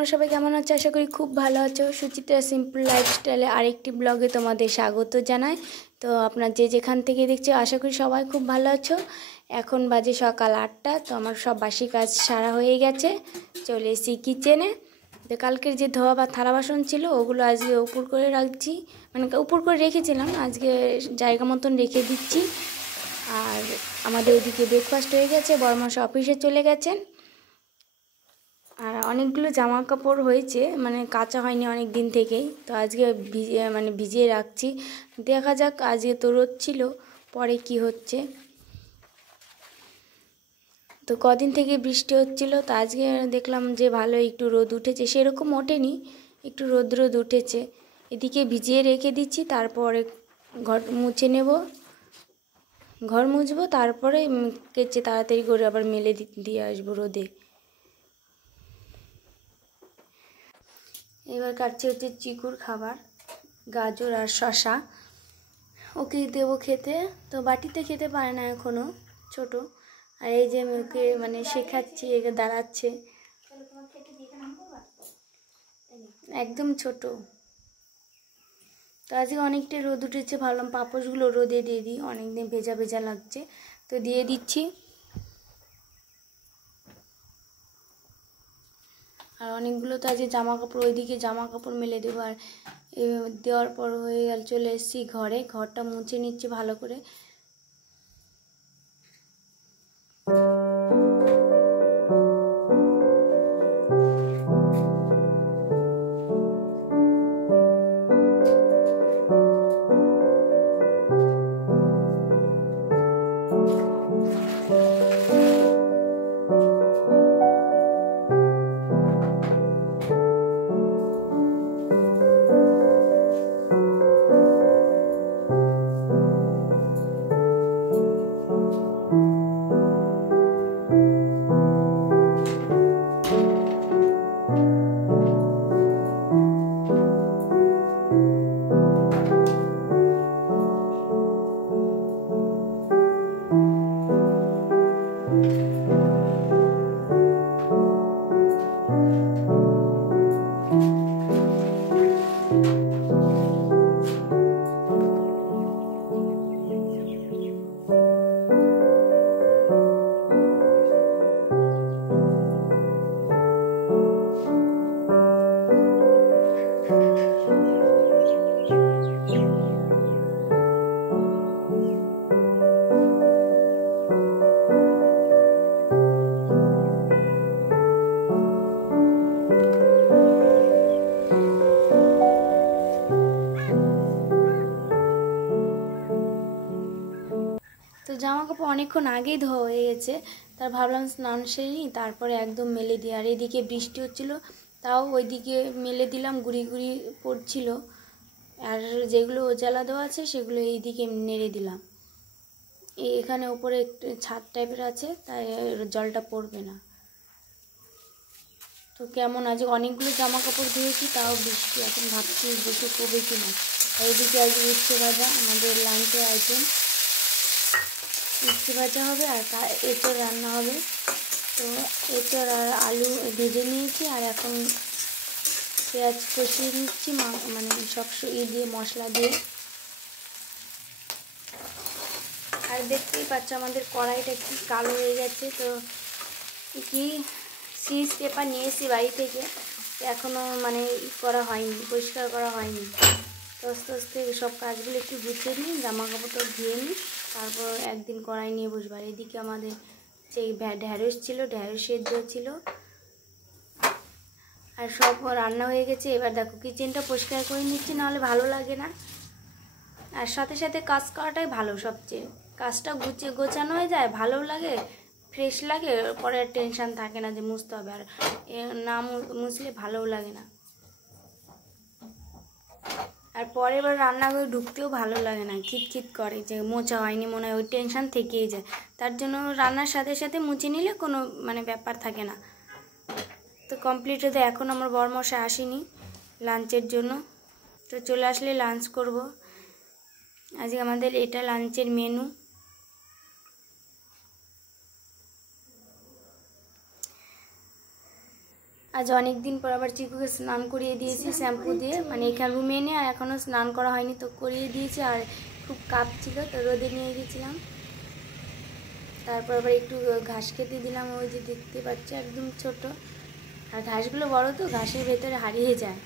তোমরা সবাই কেমন আছো? আশা করি খুব ভালো আছো। সুচিত্রা সিম্পল লাইফস্টাইলে আরেকটি ব্লগে তোমাদের স্বাগত জানাই। তো আপনার যে যেখান থেকে দেখছো আশা করি সবাই খুব ভালো আছো। এখন বাজে সকাল 8টা। তো আমার সব বাসি কাজ সারা হয়ে গেছে, চলে এসেছি কিচেনে। তো কালকের যে ধোয়া বা থালা বাসন ছিল ওগুলো আজকে উপর করে রাখছি, মানে উপর করে রেখেছিলাম, আজকে জায়গা মতন রেখে দিচ্ছি। আর আমাদের এদিকে ব্রেকফাস্ট হয়ে গেছে, বড়মশাই অফিসে চলে গেছেন। আর অনেকগুলো জামা কাপড় হয়েছে, মানে কাচা হয়নি অনেক দিন থেকেই, তো আজকে ভিজিয়ে রাখছি। দেখা যাক, আজকে তো রোদ ছিল, পরে কি হচ্ছে। তো কদিন থেকে বৃষ্টি হচ্ছিল, তো আজকে দেখলাম যে ভালো একটু রোদ উঠেছে, সেরকম ওঠেনি, একটু রোদ উঠেছে। এদিকে ভিজিয়ে রেখে দিচ্ছি, তারপরে ঘর মুছে নেব, ঘর মুছবো, তারপরে কেচে তাড়াতাড়ি করে আবার মেলে দিয়ে আসবো রোদে। এবার কাটছে হচ্ছে চিকুর খাবার, গাজর আর শশা, ওকে দেবো খেতে। তো বাটিতে খেতে পারে না এখনও, ছোট। আর এই যে আমি ওকে মানে শেখাচ্ছি, একে দাঁড়াচ্ছে, একদম ছোট। তো আজকে অনেকটাই রোদ উঠেছে, ভাবলাম পাপোশগুলো রোদে দিয়ে দিই, অনেকদিন ভেজা ভেজা লাগছে, তো দিয়ে দিচ্ছি। আর অনেকগুলো তো আজকে জামা কাপড়, ওইদিকে জামা কাপড় মেলে দেবো। আর দেওয়ার পর হয়ে গেল, চলে এসেছি ঘরে, ঘরটা মুছে নিচ্ছি ভালো করে। তো জামা কাপড় অনেকক্ষণ আগেই ধোয়া হয়ে গেছে, তার ভাবলাম স্নান সেরে নিই, তারপরে একদম মেলে দিই। আর এদিকে বৃষ্টি হচ্ছিলো, তাও ওইদিকে মেলে দিলাম, গুড়ি গুড়ি পড়ছিল। আর যেগুলো ওজালা দেওয়া আছে সেগুলো এইদিকে নেড়ে দিলাম। এখানে উপরে একটু ছাদ টাইপের আছে, তাই জলটা পড়বে না। তো কেমন আজ অনেকগুলো জামা কাপড় ধুয়েছি, তাও বৃষ্টি, এখন ভাবছি দেখে কবে কিনা। আর এদিকে আজকে উচ্ছে ভাজা, আমাদের লাঞ্চের আইটেম উচ্ছে ভাজা হবে, আর এঁচড় রান্না হবে। তো এঁচড় আর আলু ভেজে নিয়েছি, আর এখন পেঁয়াজ কষিয়ে নিচ্ছি, মানে সব দিয়ে মশলা দিয়ে। আর দেখতেই পাচ্ছ আমাদের কড়াইটা কি কালো হয়ে গেছে। তো কি সিজ পেপার নিয়ে এসেছি বাড়ি থেকে, এখনও মানে করা হয়নি, পরিষ্কার করা হয়নি। তো আস্তে আস্তে সব কাজগুলো একটু গুছিয়ে নিই, জামা কাপড়টা ধুয়ে নিই, তারপর একদিন কড়াই নিয়ে বসবো। আর এদিকে আমাদের সেই ঢ্যাঁড়স ছিল, ঢ্যাঁড়স সেদ্ধ ছিল, আর সব রান্না হয়ে গেছে। এবার দেখো কিচেনটা পরিষ্কার করে নিচ্ছি, নাহলে ভালো লাগে না। আর সাথে সাথে কাজ করাটাই ভালো, সবচেয়ে কাজটা গোছানো হয়ে যায়, ভালো লাগে, ফ্রেশ লাগে, পরে টেনশান থাকে না যে মুছতে হবে। আর না মুছলে ভালোও লাগে না। আর পরের বার রান্নাঘরে ঢুকতেও ভালো লাগে না, খিটখিট করে যে মোছা হয়নি মনে হয়, ওই টেনশান থেকেই যায়। তার জন্য রান্নার সাথে সাথে মুছে নিলে কোনো মানে ব্যাপার থাকে না। তো কমপ্লিট হতে এখন আমার বরমশাই আসেনি লাঞ্চের জন্য, তো চলে আসলে লাঞ্চ করব। আজকে আমাদের এটা লাঞ্চের মেনু। আজ অনেক দিন পর আবার চিকুকে স্নান করিয়ে দিয়েছি শ্যাম্পু দিয়ে, মানে এখানে রুমে এনে, আর এখনও স্নান করা হয়নি তো করিয়ে দিয়েছি। আর খুব কাঁপছিল তো রোদে নিয়ে গেছিলাম। তারপর আবার একটু ঘাস খেতে দিলাম, ওই যে দেখতে পাচ্ছি একদম ছোট, আর ঘাসগুলো বড় তো ঘাসের ভেতরে হারিয়ে যায়।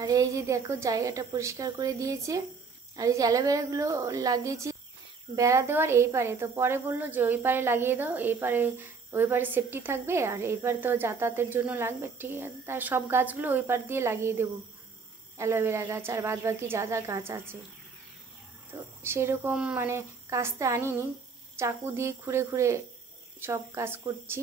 আর এই যে দেখো জায়গাটা পরিষ্কার করে দিয়েছে। আর এই যে অ্যালোভেরাগুলো লাগিয়েছি বেড়া দেওয়ার এই পারে, তো পরে বললো যে ওই পারে লাগিয়ে দাও, এই পারে ওই পারে সেফটি থাকবে, আর এই পারে তো যাতায়াতের জন্য লাগবে। ঠিক আছে, তার সব গাছগুলো ওই পার দিয়ে লাগিয়ে দেবো, অ্যালোভেরা গাছ আর বাদ বাকি যা যা গাছ আছে। তো সেরকম মানে কাস্তে আনিনি, চাকু দিয়ে খুঁড়ে খুঁড়ে সব কাজ করছি।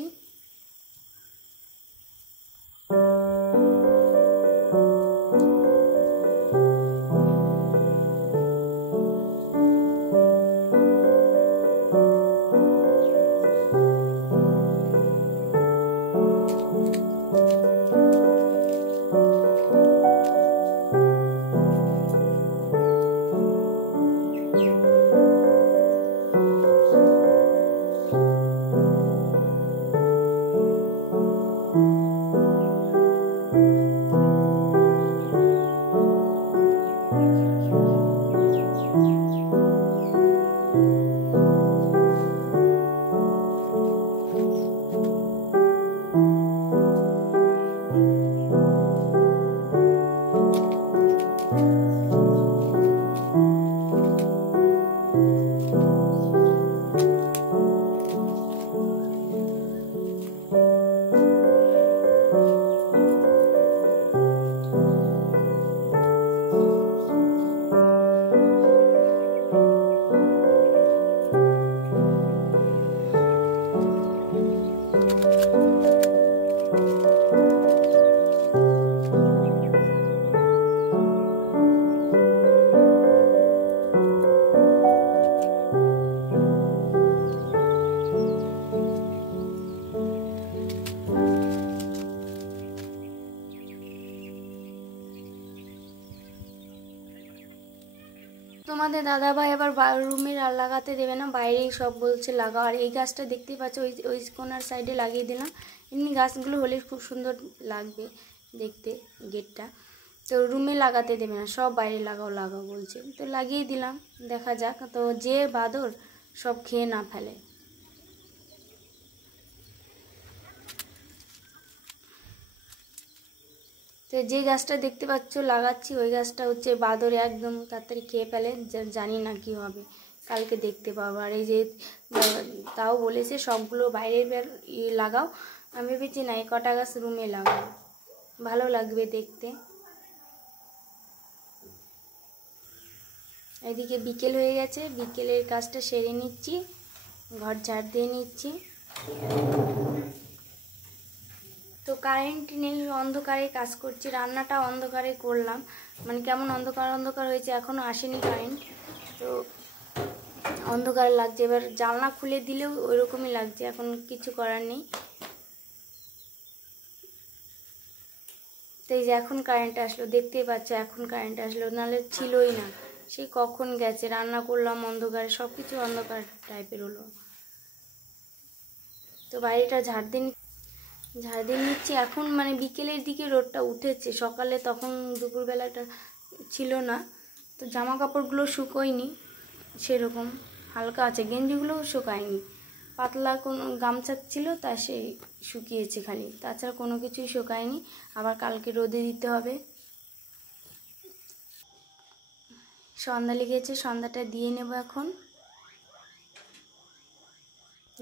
তোমাদের দাদাভাই আবার রুমের আর লাগাতে দেবে না, বাইরেই সব বলছে লাগাও। আর এই গাছটা দেখতেই পাচ্ছ ওই ওই কোনার সাইডে লাগিয়ে দিলাম। এমনি গাছগুলো হলে খুব সুন্দর লাগবে দেখতে গেটটা, তো রুমে লাগাতে দেবে না, সব বাইরে লাগাও লাগাও বলছে, তো লাগিয়ে দিলাম। দেখা যাক, তো যে বাদর সব খেয়ে না ফেলে। তো যে গাছটা দেখতে পাচ্ছ লাগাচ্ছি, ওই গাছটা হচ্ছে বাদরে একদম তাড়াতাড়ি খেয়ে ফেলে, জানি না কি হবে, কালকে দেখতে পাবো। আর এই যে তাও বলেছে সবগুলো বাইরে লাগাও, আমি ভেবেছি না এই কটা গাছ রুমে লাগাও, ভালো লাগবে দেখতে। এদিকে বিকেল হয়ে গেছে, বিকেলের কাজটা সেরে নিচ্ছি, ঘর ঝাড় দিয়ে নিচ্ছি। তো কারেন্ট নেই, অন্ধকারে কাজ করছি, রান্নাটা অন্ধকারে করলাম, মানে কেমন অন্ধকার অন্ধকার হয়েছে, এখনও আসেনি কারেন্ট, তো অন্ধকার লাগছে। এবার জানলা খুলে দিলেও ওইরকমই লাগছে, এখন কিছু করার নেই। তো এই যে এখন কারেন্ট আসলো, দেখতেই পাচ্ছ এখন কারেন্ট আসলো, নাহলে ছিলই না, সেই কখন গেছে। রান্না করলাম অন্ধকারে, সব কিছু অন্ধকার টাইপের হলো। তো বাড়িটা ঝাড় দিয়ে নিচ্ছি এখন, মানে বিকেলের দিকে রোদটা উঠেছে, সকালে তখন দুপুরবেলাটা ছিল না, তো জামা কাপড়গুলো শুকোয়নি সেরকম, হালকা আছে, গেঞ্জিগুলোও শুকায়নি, পাতলা কোনো গামছা ছিল তা সেই শুকিয়েছে খালি, তাছাড়া কোনো কিছুই শুকায়নি। আবার কালকে রোদে দিতে হবে। সন্ধ্যা লেগেছে, সন্ধ্যাটা দিয়ে নেব এখন।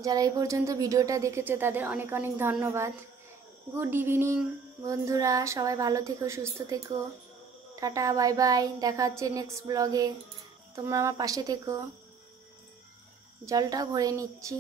যারা এই পর্যন্ত ভিডিওটা দেখেছে তাদের অনেক অনেক ধন্যবাদ। গুড ইভিনিং বন্ধুরা, সবাই ভালো থেকো, সুস্থ থেকো, টাটা বাই বাই, দেখা হচ্ছে নেক্সট ব্লগে। তোমরা আমার পাশে থেকো। জলটাও ভরে নিচ্ছি।